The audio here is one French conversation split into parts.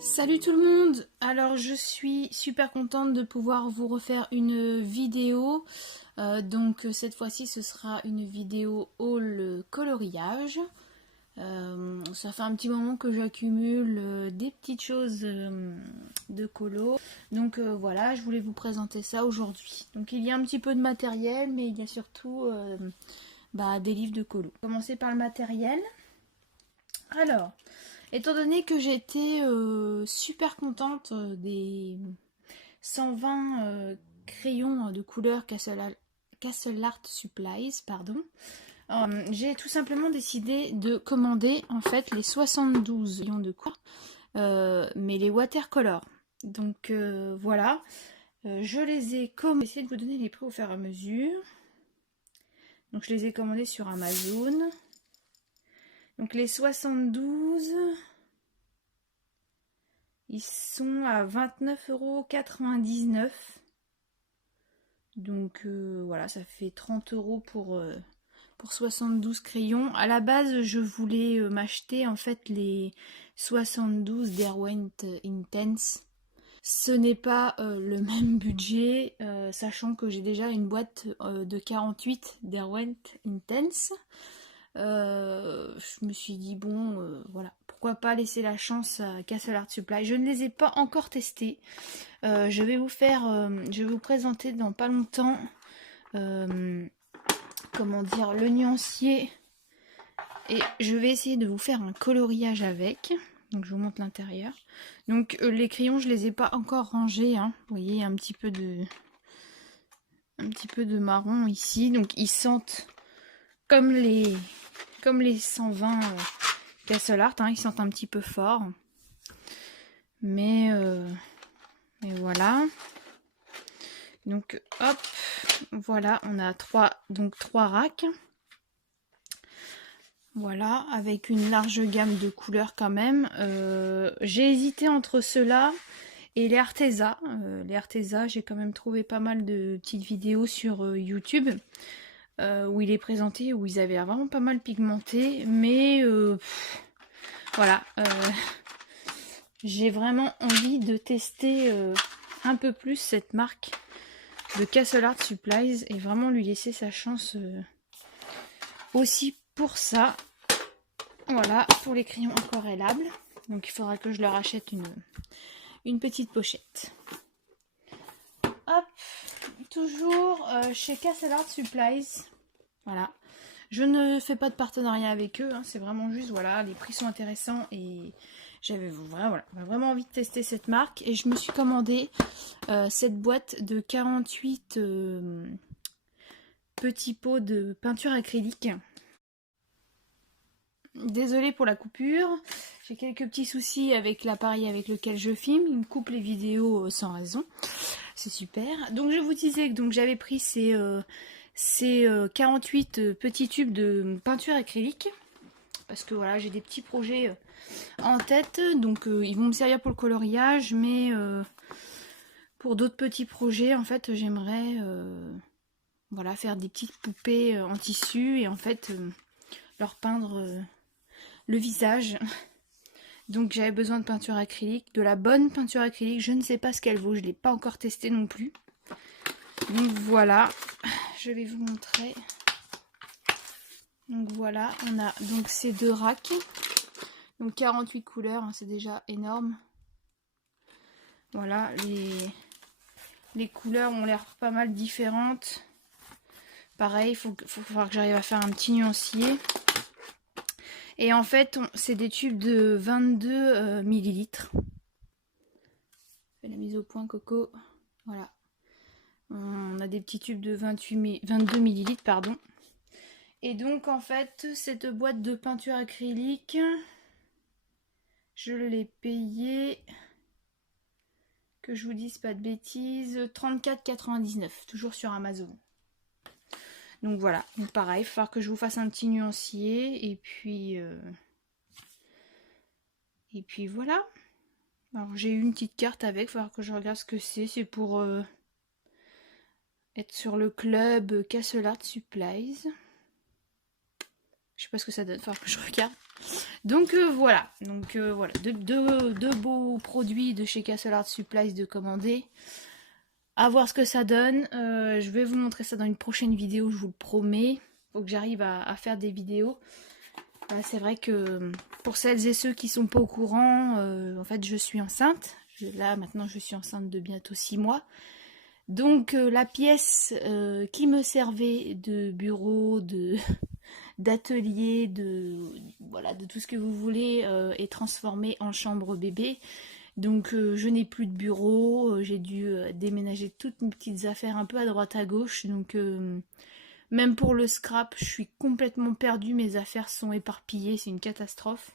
Salut tout le monde! Alors je suis super contente de pouvoir vous refaire une vidéo. Donc cette fois-ci ce sera une vidéo haul coloriage. Ça fait un petit moment que j'accumule des petites choses de colo. Donc voilà, je voulais vous présenter ça aujourd'hui. Donc il y a un petit peu de matériel, mais il y a surtout des livres de colo. On va commencer par le matériel. Alors, étant donné que j'étais super contente des 120 crayons de couleur Castle Art Supplies, pardon, j'ai tout simplement décidé de commander en fait les 72 crayons de couleur, mais les watercolor. Donc voilà, je les ai commandés. Je vais essayer de vous donner les prix au fur et à mesure. Donc je les ai commandés sur Amazon. Donc les 72, ils sont à 29,99 €. Donc voilà, ça fait 30 € pour 72 crayons. À la base, je voulais m'acheter en fait les 72 Derwent Intense. Ce n'est pas le même budget, sachant que j'ai déjà une boîte de 48 Derwent Intense. Je me suis dit bon voilà, pourquoi pas laisser la chance à Castle Art Supply. Je ne les ai pas encore testés. Je vais vous présenter dans pas longtemps comment dire, le nuancier, et je vais essayer de vous faire un coloriage avec. Donc je vous montre l'intérieur. Donc les crayons, je les ai pas encore rangés, hein. Vous voyez un petit peu de marron ici. Donc ils sentent comme les 120 Castle Art, hein. Ils sentent un petit peu fort, mais voilà. Donc hop, voilà, on a trois racks. Voilà, avec une large gamme de couleurs quand même. J'ai hésité entre ceux-là et les Arteza. Les Arteza, j'ai quand même trouvé pas mal de petites vidéos sur YouTube où il est présenté, où ils avaient vraiment pas mal pigmenté. Mais voilà, j'ai vraiment envie de tester un peu plus cette marque de Castle Art Supplies et vraiment lui laisser sa chance aussi pour ça. Voilà, pour les crayons aquarellables. Donc il faudra que je leur achète une petite pochette. Hop, toujours chez Castle Art Supplies. Voilà. Je ne fais pas de partenariat avec eux, hein, c'est vraiment juste, voilà, les prix sont intéressants et j'avais vraiment envie de tester cette marque. Et je me suis commandé cette boîte de 48 petits pots de peinture acrylique. Désolée pour la coupure, j'ai quelques petits soucis avec l'appareil avec lequel je filme, il me coupe les vidéos sans raison, c'est super. Donc je vous disais que j'avais pris ces 48 petits tubes de peinture acrylique, parce que voilà, j'ai des petits projets en tête, donc ils vont me servir pour le coloriage, mais pour d'autres petits projets, en fait, j'aimerais voilà, faire des petites poupées en tissu et en fait leur peindre le visage. Donc j'avais besoin de peinture acrylique, de la bonne peinture acrylique. Je ne sais pas ce qu'elle vaut, je ne l'ai pas encore testée non plus. Donc voilà, je vais vous montrer. Donc voilà, on a donc ces deux racks. Donc 48 couleurs, hein, c'est déjà énorme. Voilà, les couleurs ont l'air pas mal différentes. Pareil, il faut que j'arrive à faire un petit nuancier. Et en fait, c'est des tubes de 22 millilitres. Je fais la mise au point, Coco. Voilà. On a des petits tubes de 22 millilitres, pardon. Et donc, en fait, cette boîte de peinture acrylique, je l'ai payée, que je vous dise pas de bêtises, 34,99, toujours sur Amazon. Donc voilà, donc pareil, il va falloir que je vous fasse un petit nuancier, et puis voilà. Alors j'ai eu une petite carte avec, il va falloir que je regarde ce que c'est. C'est pour être sur le club Castle Art Supplies. Je sais pas ce que ça donne, enfin je regarde. Donc voilà, voilà, deux beaux produits de chez Castle Art Supplies de commander. À voir ce que ça donne. Je vais vous montrer ça dans une prochaine vidéo, je vous le promets. Faut que j'arrive à faire des vidéos. C'est vrai que pour celles et ceux qui sont pas au courant, en fait je suis enceinte. Là maintenant je suis enceinte de bientôt 6 mois. Donc la pièce qui me servait de bureau, d'atelier, voilà, de tout ce que vous voulez est transformée en chambre bébé. Donc je n'ai plus de bureau, j'ai dû déménager toutes mes petites affaires un peu à droite à gauche. Donc même pour le scrap, je suis complètement perdue, mes affaires sont éparpillées, c'est une catastrophe.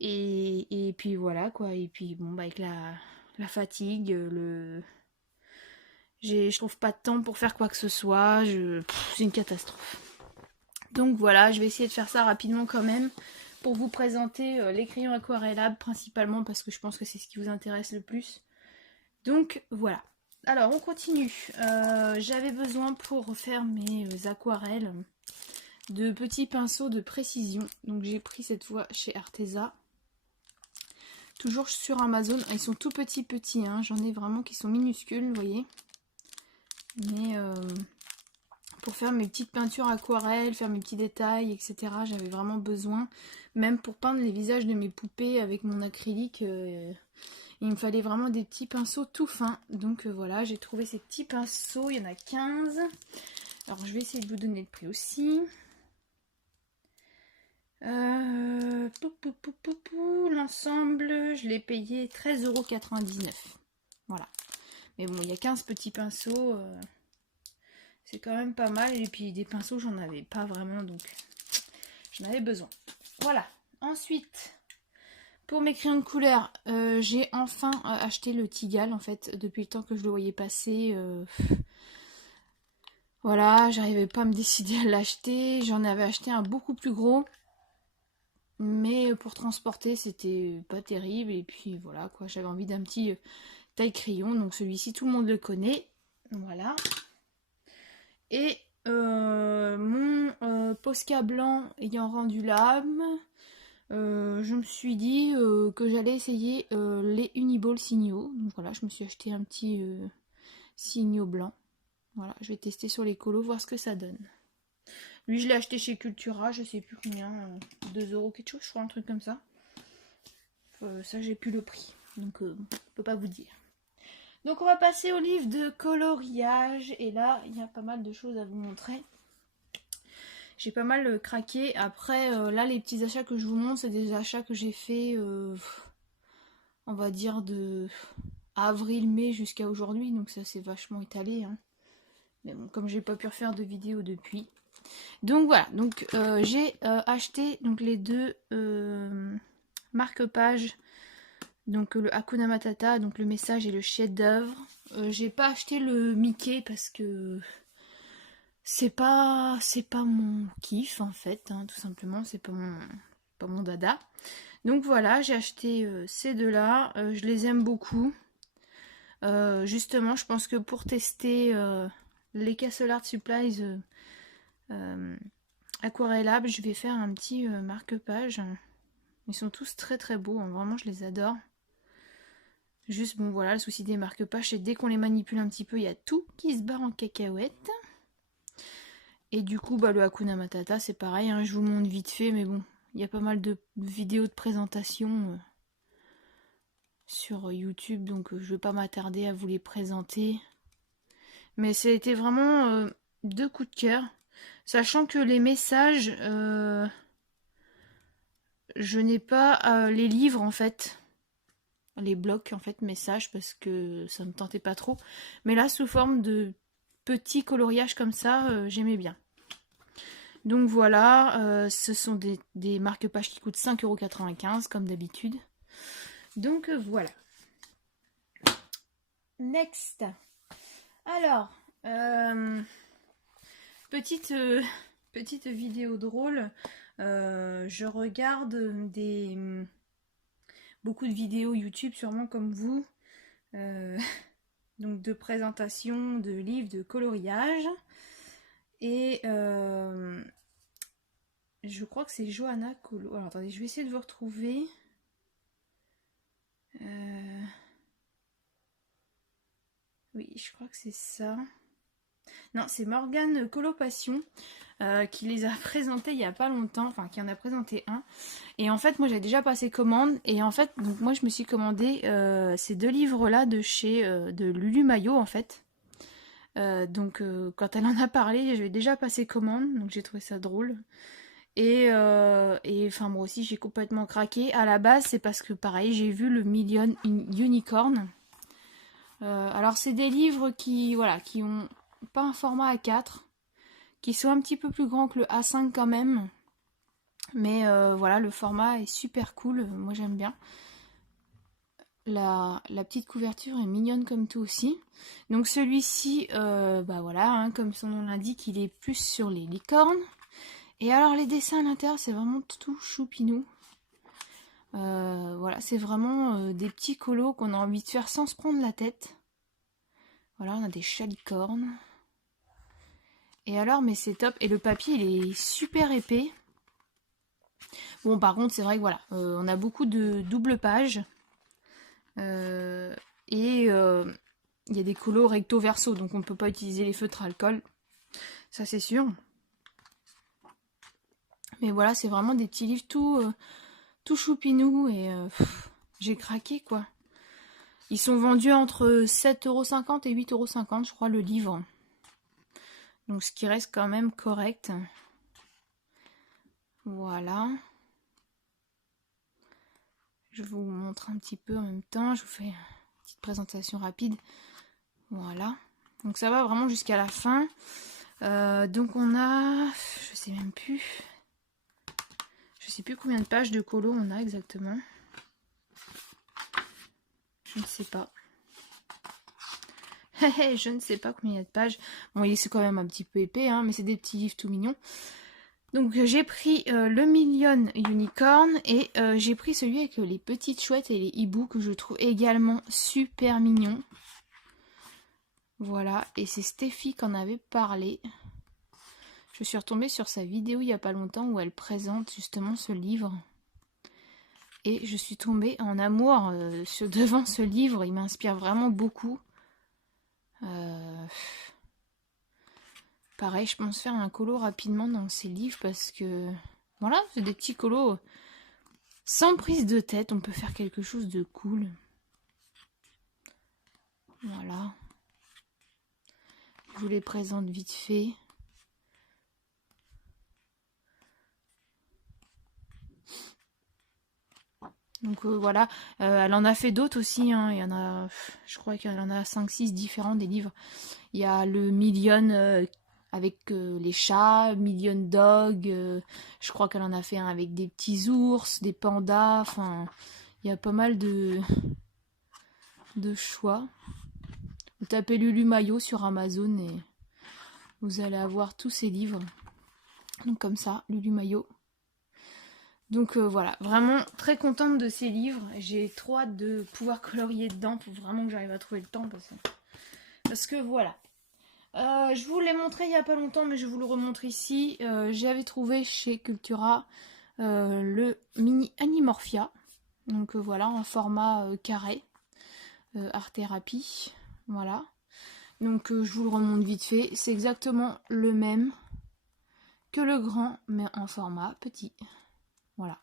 Et puis voilà quoi, et puis bon bah avec la fatigue, je trouve pas de temps pour faire quoi que ce soit, c'est une catastrophe. Donc voilà, je vais essayer de faire ça rapidement quand même pour vous présenter les crayons aquarellables principalement parce que je pense que c'est ce qui vous intéresse le plus. Donc voilà. Alors on continue. J'avais besoin pour faire mes aquarelles de petits pinceaux de précision. Donc j'ai pris cette fois chez Arteza. Toujours sur Amazon. Ils sont tout petits hein. J'en ai vraiment qui sont minuscules, vous voyez. Mais pour faire mes petites peintures aquarelles, faire mes petits détails, etc. J'avais vraiment besoin. Même pour peindre les visages de mes poupées avec mon acrylique, il me fallait vraiment des petits pinceaux tout fins. Donc voilà, j'ai trouvé ces petits pinceaux. Il y en a 15. Alors je vais essayer de vous donner le prix aussi. L'ensemble, je l'ai payé 13,99 €. Voilà. Mais bon, il y a 15 petits pinceaux. C'est quand même pas mal. Et puis des pinceaux, j'en avais pas vraiment. Donc j'en avais besoin. Voilà. Ensuite, pour mes crayons de couleur, j'ai enfin acheté le Tigal. En fait, depuis le temps que je le voyais passer. Voilà, j'arrivais pas à me décider à l'acheter. J'en avais acheté un beaucoup plus gros. Mais pour transporter, c'était pas terrible. Et puis voilà, quoi. J'avais envie d'un petit taille crayon. Donc celui-ci, tout le monde le connaît. Voilà. Et mon Posca blanc ayant rendu l'âme, je me suis dit que j'allais essayer les Uniball signaux. Donc voilà, je me suis acheté un petit signaux blanc. Voilà, je vais tester sur les colos, voir ce que ça donne. Lui, je l'ai acheté chez Cultura, je sais plus combien, 2 € quelque chose, je crois, un truc comme ça. Ça, j'ai plus le prix, donc je peux pas vous dire. Donc on va passer au livre de coloriage, et là, il y a pas mal de choses à vous montrer. J'ai pas mal craqué. Après, là, les petits achats que je vous montre, c'est des achats que j'ai fait, on va dire, de avril-mai jusqu'à aujourd'hui, donc ça s'est vachement étalé. Hein. Mais bon, comme j'ai pas pu refaire de vidéo depuis. Donc voilà, donc j'ai acheté donc les deux marque-pages, donc le Hakuna Matata, donc le message et le chef-d'œuvre. J'ai pas acheté le Mickey parce que c'est pas mon kiff en fait, hein, tout simplement, c'est pas mon dada. Donc voilà, j'ai acheté ces deux-là, je les aime beaucoup. Justement, je pense que pour tester les Castle Art Supplies aquarellables, je vais faire un petit marque-page. Ils sont tous très très beaux, hein. Vraiment je les adore. Juste bon voilà, le souci des marque-pages, c'est dès qu'on les manipule un petit peu, il y a tout qui se barre en cacahuète. Et du coup bah, le Hakuna Matata c'est pareil, hein, je vous le montre vite fait, mais bon, il y a pas mal de vidéos de présentation sur YouTube, donc je vais pas m'attarder à vous les présenter. Mais c'était vraiment deux coups de cœur. Sachant que les messages, je n'ai pas les livres en fait, les blocs en fait, messages, parce que ça me tentait pas trop. Mais là, sous forme de petits coloriages comme ça, j'aimais bien. Donc voilà, ce sont des marque-pages qui coûtent 5,95 € comme d'habitude. Donc voilà. Next. Alors, petite vidéo drôle. Je regarde beaucoup de vidéos YouTube, sûrement comme vous, donc de présentation de livres de coloriage. Et Je crois que c'est Johanna Colo. Alors attendez, je vais essayer de vous retrouver. Oui, je crois que c'est ça. Non, c'est Morgane Colopassion qui les a présentés il y a pas longtemps, enfin qui en a présenté un. Et en fait, moi j'avais déjà passé commande et en fait, donc moi je me suis commandé ces 2 livres-là de chez de Lulu Maillot en fait. Donc quand elle en a parlé, j'avais déjà passé commande, donc j'ai trouvé ça drôle. Et enfin moi aussi j'ai complètement craqué. À la base, c'est parce que pareil, j'ai vu le Million Unicorn. Alors c'est des livres qui voilà, qui ont pas un format A4, qui sont un petit peu plus grands que le A5 quand même. Mais voilà, le format est super cool, moi j'aime bien. La petite couverture est mignonne comme tout aussi. Donc celui-ci, bah voilà, hein, comme son nom l'indique, il est plus sur les licornes. Et alors les dessins à l'intérieur, c'est vraiment tout choupinou. Voilà, c'est vraiment des petits colos qu'on a envie de faire sans se prendre la tête. Voilà, on a des chats licornes. Et alors, mais c'est top. Et le papier, il est super épais. Bon, par contre, c'est vrai que voilà, on a beaucoup de double pages. Et il y a des colos recto verso, donc on ne peut pas utiliser les feutres alcool. Ça, c'est sûr. Mais voilà, c'est vraiment des petits livres tout choupinou. Et j'ai craqué, quoi. Ils sont vendus entre 7,50 € et 8,50 €, je crois, le livre. Donc, ce qui reste quand même correct. Voilà. Je vous montre un petit peu en même temps. Je vous fais une petite présentation rapide. Voilà. Donc, ça va vraiment jusqu'à la fin. Donc, on a... Je sais même plus. Je sais plus combien de pages de colo on a exactement. Je ne sais pas. Je ne sais pas combien il y a de pages. Bon, c'est quand même un petit peu épais, hein, mais c'est des petits livres tout mignons. Donc j'ai pris le Million Unicorn et j'ai pris celui avec les petites chouettes et les hiboux que je trouve également super mignons. Voilà, et c'est Steffi qui en avait parlé. Je suis retombée sur sa vidéo il n'y a pas longtemps où elle présente justement ce livre. Et je suis tombée en amour devant ce livre, il m'inspire vraiment beaucoup. Pareil, je pense faire un colo rapidement dans ces livres parce que voilà, c'est des petits colos sans prise de tête, on peut faire quelque chose de cool. Voilà. Je vous les présente vite fait. Donc voilà, elle en a fait d'autres aussi, hein. Il y en a, je crois qu'elle en a 5-6 différents des livres. Il y a le Million avec les chats, Million Dog, je crois qu'elle en a fait un avec des petits ours, des pandas, enfin, il y a pas mal de choix. Vous tapez Lulu Maillot sur Amazon et vous allez avoir tous ces livres. Donc comme ça, Lulu Maillot. Donc voilà, vraiment très contente de ces livres. J'ai trop hâte de pouvoir colorier dedans. Faut vraiment que j'arrive à trouver le temps parce que voilà. Je vous l'ai montré il n'y a pas longtemps, mais je vous le remontre ici. J'avais trouvé chez Cultura le mini Animorphia. Donc voilà, en format carré. Art thérapie. Voilà. Donc je vous le remonte vite fait. C'est exactement le même que le grand, mais en format petit. Voilà.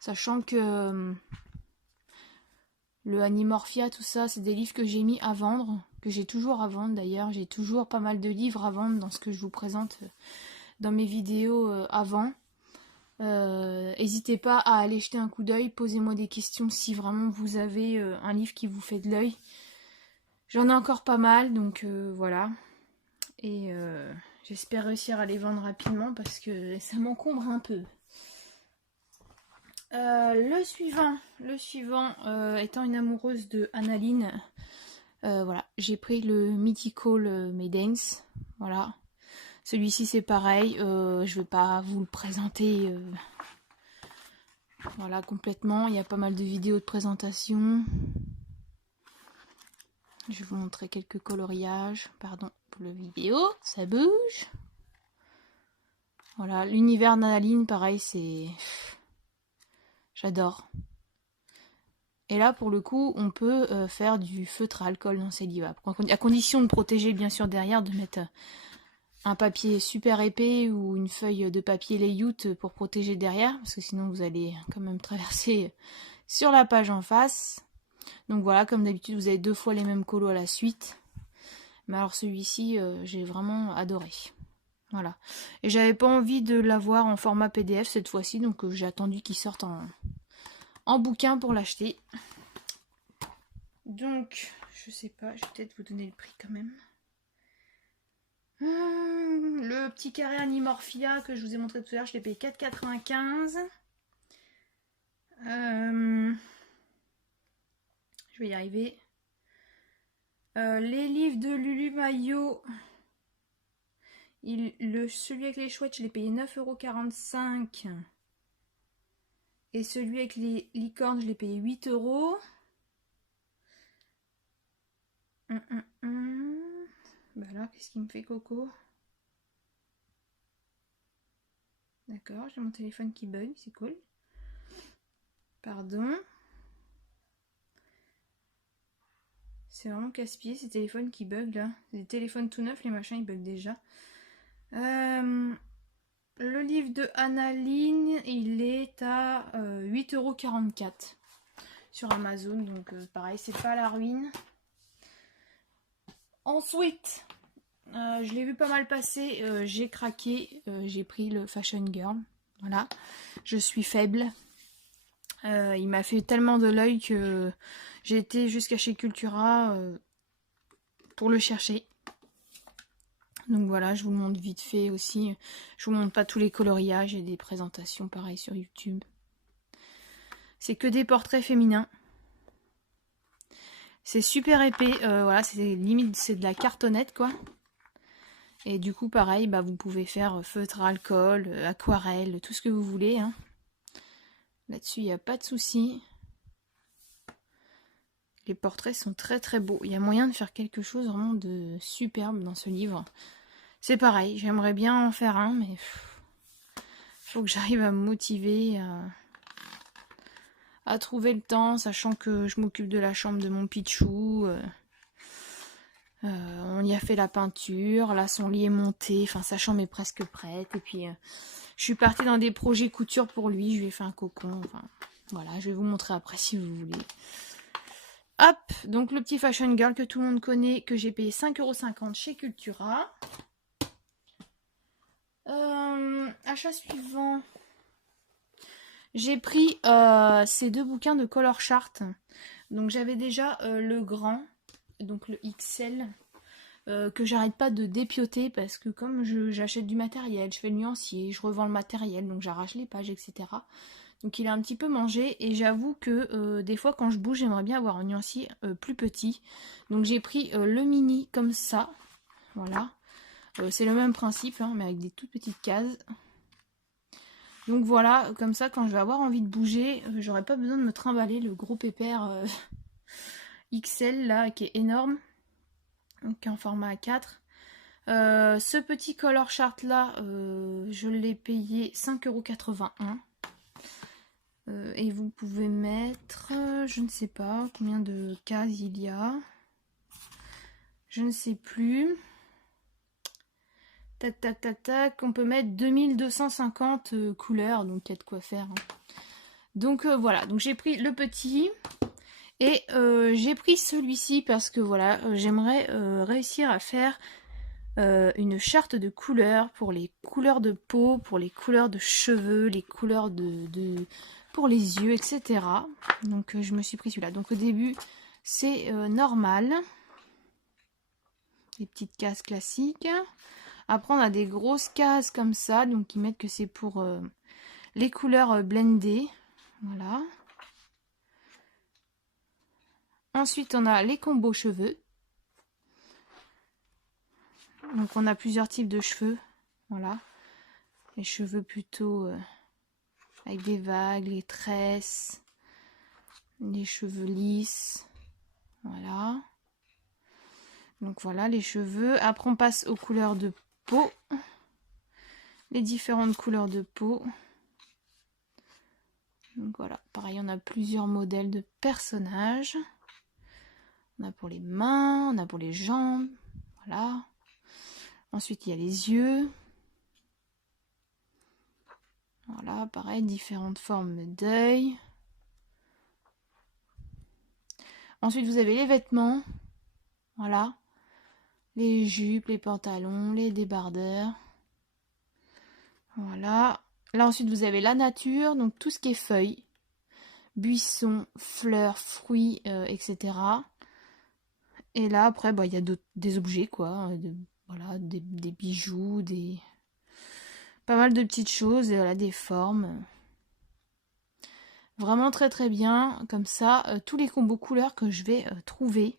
Sachant que le Animorphia, tout ça, c'est des livres que j'ai mis à vendre, que j'ai toujours à vendre d'ailleurs. J'ai toujours pas mal de livres à vendre dans ce que je vous présente dans mes vidéos avant. N'hésitez pas à aller jeter un coup d'œil, posez-moi des questions si vraiment vous avez un livre qui vous fait de l'œil. J'en ai encore pas mal, donc voilà. Et j'espère réussir à les vendre rapidement parce que ça m'encombre un peu. Le suivant étant une amoureuse de Annaline, voilà, j'ai pris le Mythical Maidens, voilà. Celui-ci c'est pareil, je vais pas vous le présenter voilà complètement, il y a pas mal de vidéos de présentation. Je vais vous montrer quelques coloriages, pardon pour la vidéo, ça bouge. Voilà, l'univers d'Analine, pareil, c'est... J'adore. Et là, pour le coup, on peut faire du feutre à alcool dans ces livres. À condition de protéger, bien sûr, derrière, de mettre un papier super épais ou une feuille de papier layout pour protéger derrière, parce que sinon, vous allez quand même traverser sur la page en face. Donc voilà, comme d'habitude, vous avez 2 fois les mêmes colos à la suite. Mais alors celui-ci, j'ai vraiment adoré. Voilà. Et j'avais pas envie de l'avoir en format PDF cette fois-ci, donc j'ai attendu qu'il sorte en bouquin pour l'acheter. Donc, je sais pas, je vais peut-être vous donner le prix quand même. Le petit carré Animorphia que je vous ai montré tout à l'heure, je l'ai payé 4,95 €. Je vais y arriver. Les livres de Lulu Maillot, celui avec les chouettes, je l'ai payé 9,45 €. Et celui avec les licornes, je l'ai payé 8 €. Bah là, qu'est-ce qui me fait Coco? D'accord, j'ai mon téléphone qui bug, c'est cool. Pardon. C'est vraiment casse-pied ces téléphones qui bug là. C'est des téléphones tout neufs, les machins ils bug déjà. Le livre de Analine, il est à 8,44 € sur Amazon. Donc pareil, c'est pas la ruine. Ensuite, je l'ai vu pas mal passer. J'ai craqué. J'ai pris le Fashion Girl. Voilà. Je suis faible. Il m'a fait tellement de l'œil que j'ai été jusqu'à chez Cultura pour le chercher. Donc voilà, je vous le montre vite fait aussi. Je vous montre pas tous les coloriages et des présentations pareil sur YouTube. C'est que des portraits féminins. C'est super épais. Voilà, c'est limite c'est de la cartonnette quoi. Et du coup pareil, bah, vous pouvez faire feutre à alcool, aquarelle, tout ce que vous voulez. Hein. Là-dessus, il n'y a pas de souci. Les portraits sont très très beaux. Il y a moyen de faire quelque chose vraiment de superbe dans ce livre. C'est pareil, j'aimerais bien en faire un, mais il faut que j'arrive à me motiver, à trouver le temps, sachant que je m'occupe de la chambre de mon Pichou. On y a fait la peinture, là son lit est monté, enfin sa chambre est presque prête. Et puis je suis partie dans des projets couture pour lui, je lui ai fait un cocon. Enfin voilà, je vais vous montrer après si vous voulez. Hop, donc le petit Fashion Girl que tout le monde connaît, que j'ai payé 5,50 € chez Cultura. Achat suivant. J'ai pris ces 2 bouquins de Color Chart. Donc j'avais déjà le grand, donc le XL, que j'arrête pas de dépioter parce que comme j'achète du matériel, je fais le nuancier, je revends le matériel, donc j'arrache les pages, etc. Donc il a un petit peu mangé et j'avoue que des fois quand je bouge, j'aimerais bien avoir un nuancier plus petit. Donc j'ai pris le mini comme ça, voilà. C'est le même principe, hein, mais avec des toutes petites cases. Donc voilà, comme ça, quand je vais avoir envie de bouger, j'aurai pas besoin de me trimballer le gros pépère XL là, qui est énorme. Donc en format A4. Ce petit color chart là, je l'ai payé 5,81 €. Et vous pouvez mettre, je ne sais pas combien de cases il y a. Je ne sais plus. Tac, tac, tac, tac. On peut mettre 2250 couleurs, donc il y a de quoi faire. Hein. Donc voilà, donc j'ai pris le petit. Et j'ai pris celui-ci parce que voilà, j'aimerais réussir à faire une charte de couleurs pour les couleurs de peau, pour les couleurs de cheveux, les couleurs pour les yeux, etc. Donc je me suis pris celui-là. Donc au début, c'est normal. Les petites cases classiques. Après, on a des grosses cases comme ça, donc ils mettent que c'est pour les couleurs blendées. Voilà. Ensuite, on a les combos cheveux. Donc, on a plusieurs types de cheveux. Voilà. Les cheveux plutôt avec des vagues, les tresses, les cheveux lisses. Voilà. Donc, voilà les cheveux. Après, on passe aux couleurs de peau. les différentes couleurs de peau. Donc voilà, pareil, on a plusieurs modèles de personnages. On a pour les mains, on a pour les jambes, voilà. Ensuite, il y a les yeux. Voilà, pareil, différentes formes d'œil. Ensuite, vous avez les vêtements. Voilà. Les jupes, les pantalons, les débardeurs. Voilà. Là, ensuite, vous avez la nature, donc tout ce qui est feuilles, buissons, fleurs, fruits, etc. Et là, après, bah, il y a des objets, quoi. Voilà, des bijoux, pas mal de petites choses, et voilà, des formes. Vraiment très très bien. Comme ça, tous les combos couleurs que je vais trouver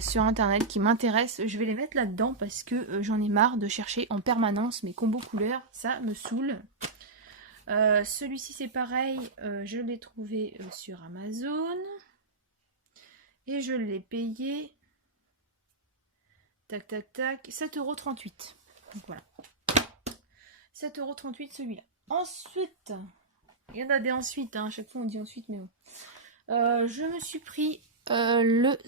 sur internet qui m'intéressent, je vais les mettre là-dedans parce que j'en ai marre de chercher en permanence mes combos couleurs. Ça me saoule. Celui-ci c'est pareil, je l'ai trouvé sur Amazon. Et je l'ai payé. Tac tac tac. 7,38 €. Donc voilà. 7,38 € celui-là. Ensuite, il y en a des ensuite, hein. À chaque fois on dit ensuite, mais bon. Je me suis pris The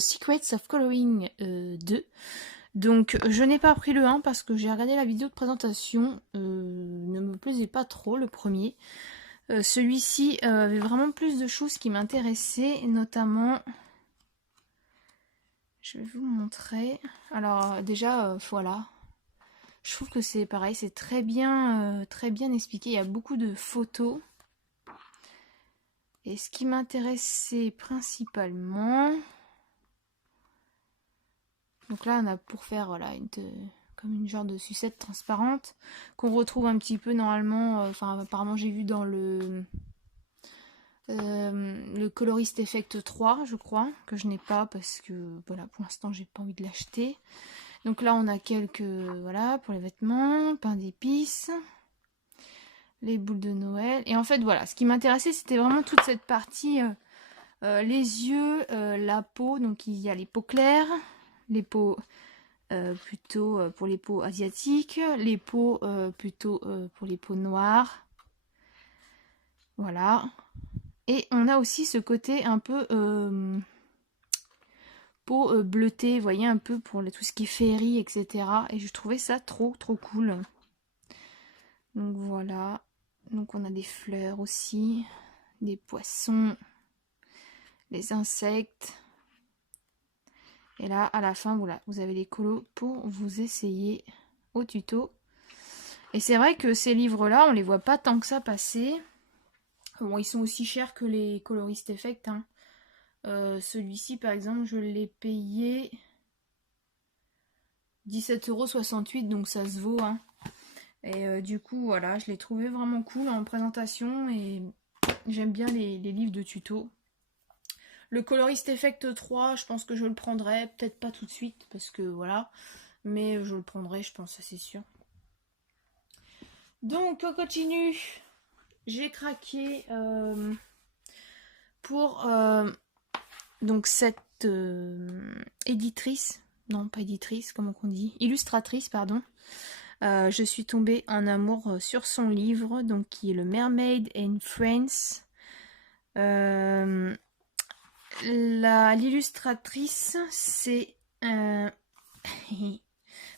Secrets of Coloring 2. Donc je n'ai pas pris le 1 parce que j'ai regardé la vidéo de présentation. Ne me plaisait pas trop le premier. Celui-ci avait vraiment plus de choses qui m'intéressaient, notamment... Je vais vous montrer. Alors déjà, voilà. Je trouve que c'est pareil, c'est très bien expliqué. Il y a beaucoup de photos. Et ce qui m'intéressait principalement... Donc là, on a pour faire voilà, comme une genre de sucette transparente qu'on retrouve un petit peu normalement. Enfin, apparemment, j'ai vu dans le Colorist Effect 3, je crois, que je n'ai pas parce que voilà, pour l'instant, j'ai pas envie de l'acheter. Donc là, on a quelques voilà pour les vêtements, pain d'épices, les boules de Noël. Et en fait, voilà, ce qui m'intéressait, c'était vraiment toute cette partie les yeux, la peau. Donc il y a les peaux claires, les peaux plutôt pour les peaux asiatiques, les peaux plutôt pour les peaux noires. Voilà. Et on a aussi ce côté un peu peau bleutée, vous voyez, un peu pour tout ce qui est féerie, etc. Et je trouvais ça trop cool. Donc voilà. Donc on a des fleurs aussi, des poissons, les insectes. Et là, à la fin, voilà, vous avez les colos pour vous essayer au tuto. Et c'est vrai que ces livres-là, on les voit pas tant que ça passer. Bon, ils sont aussi chers que les Colorist Effect. Hein. Celui-ci, par exemple, je l'ai payé 17,68 €, donc ça se vaut. Hein. Et du coup, voilà, je l'ai trouvé vraiment cool en présentation et j'aime bien les livres de tuto. Le Colorist Effect 3, je pense que je le prendrai, peut-être pas tout de suite, parce que voilà, mais je le prendrai, je pense, ça c'est sûr. Donc, on continue. J'ai craqué pour donc cette éditrice, non pas éditrice, comment on dit, illustratrice, pardon. Je suis tombée en amour sur son livre, donc qui est le Mermaid and Friends. L'illustratrice, c'est... Faut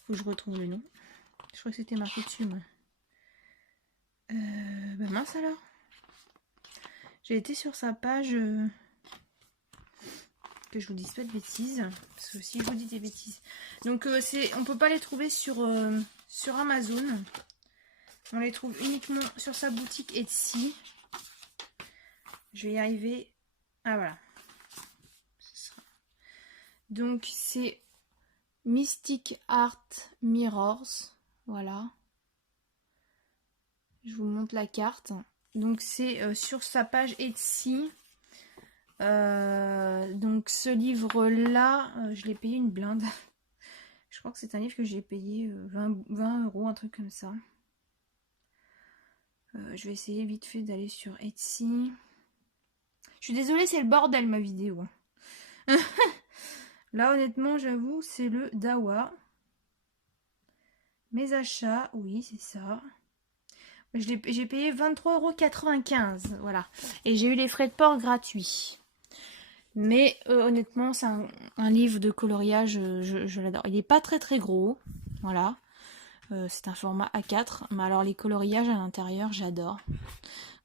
que je retrouve le nom. Je crois que c'était marqué dessus, moi. Bah mince alors. J'ai été sur sa page... que je vous dise pas de bêtises. Parce que si je vous dis des bêtises... Donc on peut pas les trouver sur Amazon. On les trouve uniquement sur sa boutique Etsy. Je vais y arriver. Ah voilà. Donc c'est Mystic Art Mirrors. Voilà. Je vous montre la carte. Donc c'est sur sa page Etsy. Donc ce livre-là, je l'ai payé une blinde. Je crois que c'est un livre que j'ai payé 20 €, un truc comme ça. Je vais essayer vite fait d'aller sur Etsy. Je suis désolée, c'est le bordel ma vidéo. Là honnêtement, j'avoue, c'est le dawa. Mes achats, oui, c'est ça. J'ai payé 23,95 €, voilà. Et j'ai eu les frais de port gratuits. Mais honnêtement, c'est un livre de coloriage, je l'adore. Il n'est pas très très gros, voilà. C'est un format A4, mais alors les coloriages à l'intérieur, j'adore.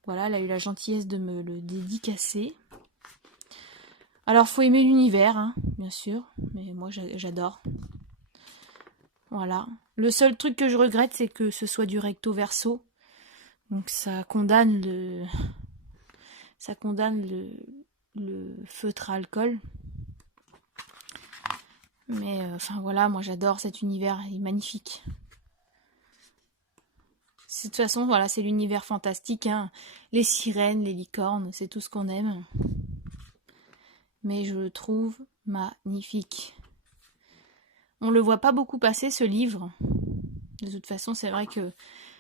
Voilà, elle a eu la gentillesse de me le dédicacer. Alors, faut aimer l'univers, hein, bien sûr, mais moi j'adore. Voilà. Le seul truc que je regrette, c'est que ce soit du recto verso. Donc ça condamne le feutre à alcool. Mais enfin voilà, moi j'adore cet univers, il est magnifique. De toute façon, voilà, c'est l'univers fantastique, hein. Les sirènes, les licornes, c'est tout ce qu'on aime. Mais je le trouve magnifique. On le voit pas beaucoup passer, ce livre. De toute façon, c'est vrai que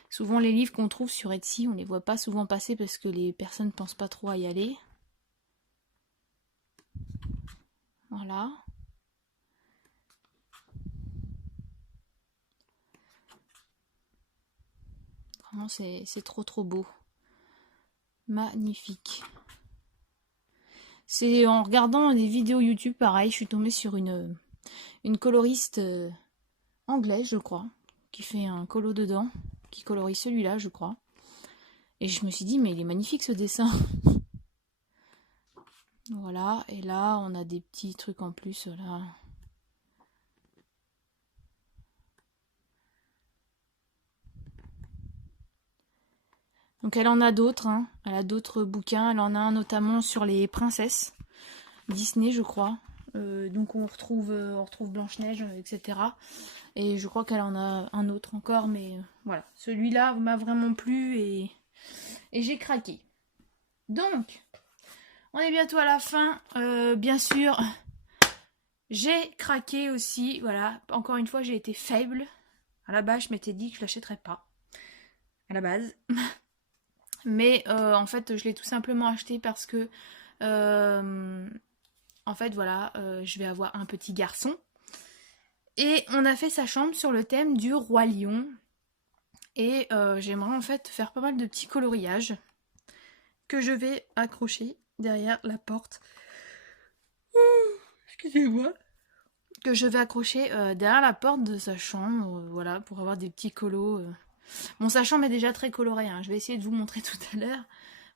souvent les livres qu'on trouve sur Etsy, on les voit pas souvent passer parce que les personnes pensent pas trop à y aller. Voilà. Vraiment, c'est trop trop beau. Magnifique. C'est en regardant des vidéos YouTube, pareil, je suis tombée sur une coloriste anglaise, je crois, qui fait un colo dedans, qui colorie celui-là, je crois. Et je me suis dit, mais il est magnifique ce dessin. Voilà, et là, on a des petits trucs en plus, là. Donc elle en a d'autres, hein. Elle a d'autres bouquins. Elle en a un notamment sur les princesses Disney, je crois. Donc on retrouve Blanche-Neige, etc. Et je crois qu'elle en a un autre encore, mais voilà. Celui-là m'a vraiment plu et j'ai craqué. Donc, on est bientôt à la fin. Bien sûr, j'ai craqué aussi. Voilà, encore une fois, j'ai été faible. À la base, je m'étais dit que je l'achèterais pas. À la base. Mais en fait, je l'ai tout simplement acheté parce que en fait, voilà, je vais avoir un petit garçon. Et on a fait sa chambre sur le thème du Roi Lion. Et j'aimerais en fait faire pas mal de petits coloriages que je vais accrocher derrière la porte. Excusez-moi. Que je vais accrocher derrière la porte de sa chambre, voilà, pour avoir des petits colos. Bon, sa chambre est déjà très colorée, hein. Je vais essayer de vous montrer tout à l'heure.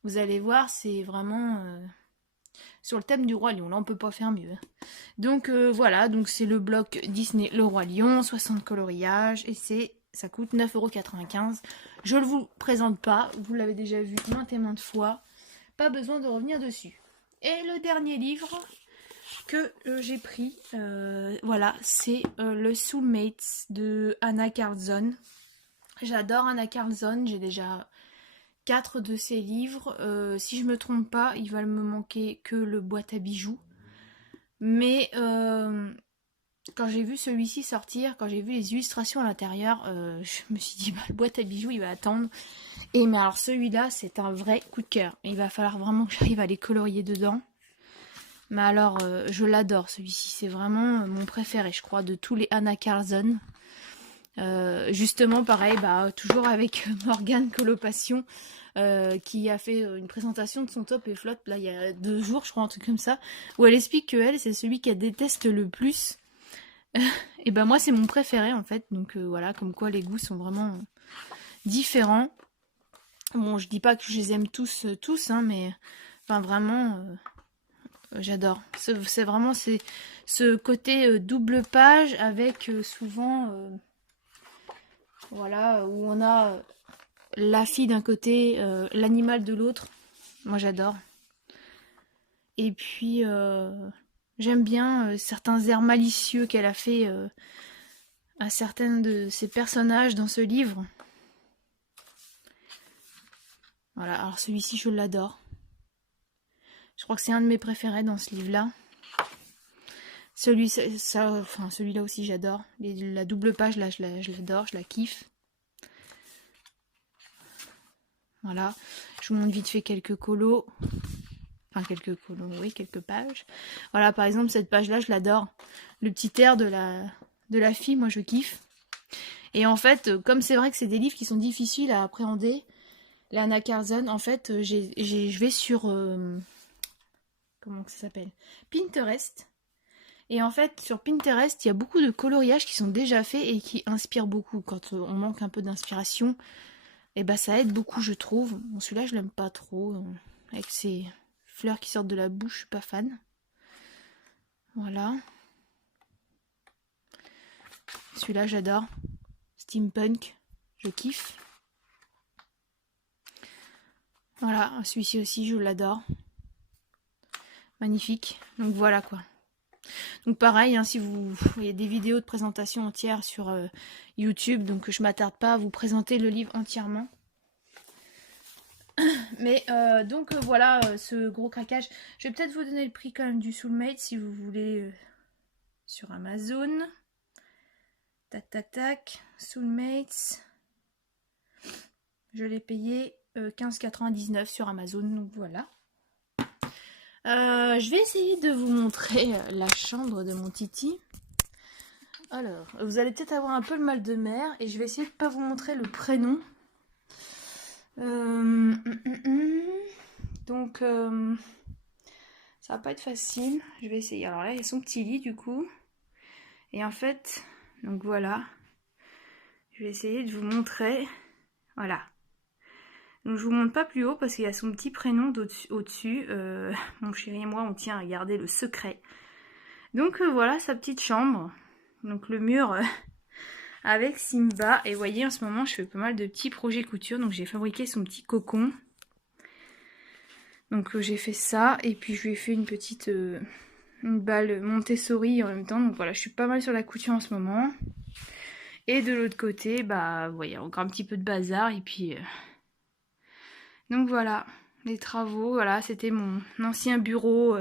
Vous allez voir, c'est vraiment sur le thème du Roi Lion. Là, on peut pas faire mieux. Donc voilà, donc c'est le bloc Disney Le Roi Lion, 60 coloriages, et ça coûte 9,95 €. Je ne vous présente pas, vous l'avez déjà vu maintes et maintes fois. Pas besoin de revenir dessus. Et le dernier livre que j'ai pris, voilà, c'est le Soulmates de Anna Carlzon. J'adore Anna Carlzon, j'ai déjà 4 de ses livres. Si je me trompe pas, il va me manquer que le boîte à bijoux. Mais quand j'ai vu celui-ci sortir, quand j'ai vu les illustrations à l'intérieur, je me suis dit, bah, le boîte à bijoux, il va attendre. Et mais alors celui-là, c'est un vrai coup de cœur. Il va falloir vraiment que j'arrive à les colorier dedans. Mais alors, je l'adore celui-ci. C'est vraiment mon préféré, je crois, de tous les Anna Carlzon. Justement, pareil, bah, toujours avec Morgane Colopassion, qui a fait une présentation de son top et flop, là, il y a 2 jours, je crois, un truc comme ça, où elle explique que elle, c'est celui qu'elle déteste le plus. Et ben moi, c'est mon préféré, en fait. Donc voilà, comme quoi les goûts sont vraiment différents. Bon, je dis pas que je les aime tous, hein, mais enfin vraiment, j'adore. C'est vraiment ce côté double page avec souvent, voilà, où on a la fille d'un côté, l'animal de l'autre. Moi, j'adore. Et puis, j'aime bien certains airs malicieux qu'elle a fait à certains de ses personnages dans ce livre. Voilà, alors celui-ci, je l'adore. Je crois que c'est un de mes préférés dans ce livre-là. Celui-là aussi, j'adore. La double page, là, je l'adore, je la kiffe. Voilà, je vous montre vite fait quelques colos. Enfin, quelques colos, oui, quelques pages. Voilà, par exemple, cette page-là, je l'adore. Le petit air de la fille, moi, je kiffe. Et en fait, comme c'est vrai que c'est des livres qui sont difficiles à appréhender, les Anna Karzon, en fait, je vais sur... comment ça s'appelle? Pinterest. Et en fait, sur Pinterest, il y a beaucoup de coloriages qui sont déjà faits et qui inspirent beaucoup. Quand on manque un peu d'inspiration, et ben ça aide beaucoup, je trouve. Bon, celui-là, je l'aime pas trop. Avec ces fleurs qui sortent de la bouche, je suis pas fan. Voilà. Celui-là, j'adore. Steampunk, je kiffe. Voilà, celui-ci aussi, je l'adore. Magnifique. Donc voilà quoi. Donc pareil, hein, si vous voyez des vidéos de présentation entière sur YouTube, donc je m'attarde pas à vous présenter le livre entièrement. Mais donc voilà, ce gros craquage. Je vais peut-être vous donner le prix quand même du Soulmate si vous voulez sur Amazon. Tac tac tac, Soulmates. Je l'ai payé 15,99 sur Amazon, donc voilà. Je vais essayer de vous montrer la chambre de mon Titi. Alors, vous allez peut-être avoir un peu le mal de mer et je vais essayer de ne pas vous montrer le prénom. Donc, ça va pas être facile. Je vais essayer. Alors là, il y a son petit lit du coup. Et en fait, donc voilà. Je vais essayer de vous montrer. Voilà. Donc je vous montre pas plus haut parce qu'il y a son petit prénom au-dessus. Mon chéri et moi, on tient à garder le secret. Donc voilà sa petite chambre. Donc le mur avec Simba. Et vous voyez, en ce moment, je fais pas mal de petits projets couture. Donc j'ai fabriqué son petit cocon. Donc j'ai fait ça. Et puis je lui ai fait une petite une balle Montessori en même temps. Donc voilà, je suis pas mal sur la couture en ce moment. Et de l'autre côté, bah vous voyez, encore un petit peu de bazar. Et puis... donc voilà, les travaux. Voilà, c'était mon ancien bureau,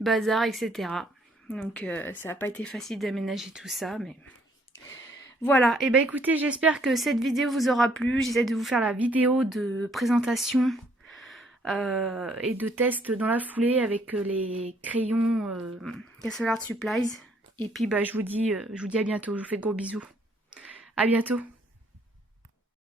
bazar, etc. Donc ça n'a pas été facile d'aménager tout ça, mais... voilà, et bah écoutez, j'espère que cette vidéo vous aura plu. J'essaie de vous faire la vidéo de présentation et de test dans la foulée avec les crayons Castle Art Supplies. Et puis bah je vous dis à bientôt, je vous fais de gros bisous. À bientôt.